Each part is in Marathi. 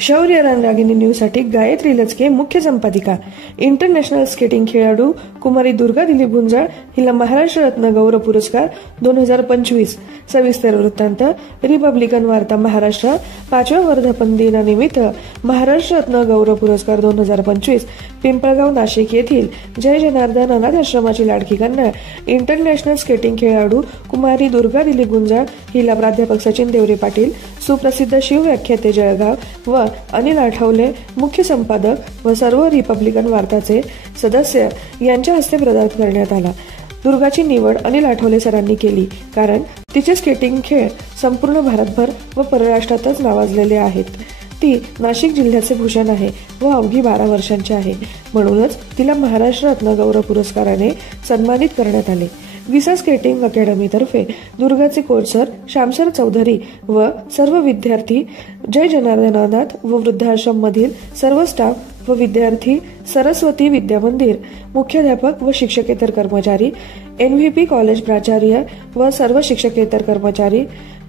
शौर्य रणरागिणी न्यूजसाठी गायत्री लचके मुख्य संपादिका। इंटरनॅशनल स्केटिंग खेळाडू कुमारी दुर्गा दिलीप गुंजाळ हिला महाराष्ट्र रत्न गौरव पुरस्कार 2025। सविस्तर वृत्तांत। रिपब्लिकन वार्ता। महाराष्ट्र 5व्या वर्धापन दिनानिमित्त महाराष्ट्र रत्न गौरव पुरस्कार 2025 पिंपळगाव नाशिक येथील जय जनार्दन अनाथ आश्रमाची लाडकी कन्या इंटरनॅशनल स्केटिंग खेळाडू कुमारी दुर्गा दिलीप गुंजाळ हिला प्राध्यापक सचिन देवरे पाटील, सुप्रसिद्ध शिवव्याख्याते जळगाव व अनिल आठवले मुख्य संपादक व सर्व रिपब्लिकन वार्ताचे सदस्य यांच्या हस्ते प्रदान करण्यात आला। दुर्गाची निवड अनिल आठवले सरांनी केली, कारण तिचे स्केटिंग खेळ संपूर्ण भारतभर व परराष्ट्रातच नावाजलेले आहेत। ती नाशिक जिल्ह्याचे भूषण आहे व अवघी 12 वर्षांची आहे, म्हणूनच तिला महाराष्ट्र रत्न गौरव पुरस्काराने सन्मानित करण्यात आले। विसा स्केटिंग अकॅडमी तर्फे दुर्गाचे कोच सर श्यामसर चौधरी व सर्व विद्यार्थी, जय जनार्दन अनाथ व वृद्धाश्रम मधील सर्व स्टाफ व विद्यार्थी, सरस्वती विद्या मंदिर मुख्याध्यापक व शिक्षकेतर कर्मचारी, NVP कॉलेज प्राचार्य व सर्व शिक्षकेतर कर्मचारी,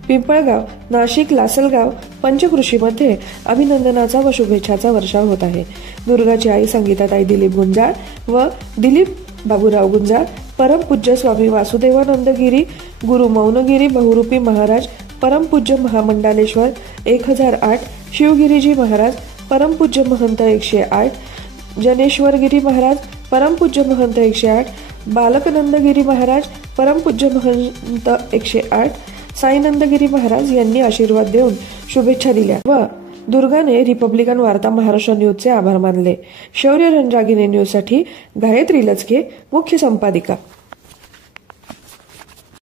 पिंपळगाव, नाशिक, लासलगाव, पंचकृषीमध्ये अभिनंदनाचा व शुभेच्छाचा वर्षाव होत आहे। दुर्गाची आई संगीताताई दिलीप गुंजाळ व दिलीप बाबूराव गुंजाळ, परमपूज्य स्वामी वासुदेवानंद गिरी, गुरु मौनगिरी बहुरूपी महाराज, परमपूज्य महामंडालेश्वर 1008, शिवगिरीजी महाराज, परमपूज्य महंत 108, जनेश्वरगिरी महाराज, परमपूज्य महंत 108, बालकनंदगिरी महाराज, परमपूज्य महंत 108, साईनंदगिरी महाराज यांनी आशीर्वाद देऊन शुभेच्छा दिल्या व दुर्गाने रिपब्लिकन वार्ता महाराष्ट्र न्यूजचे आभार मानले। शौर्य रणरागिणी न्यूजसाठी गायत्री लचके मुख्य संपादिका।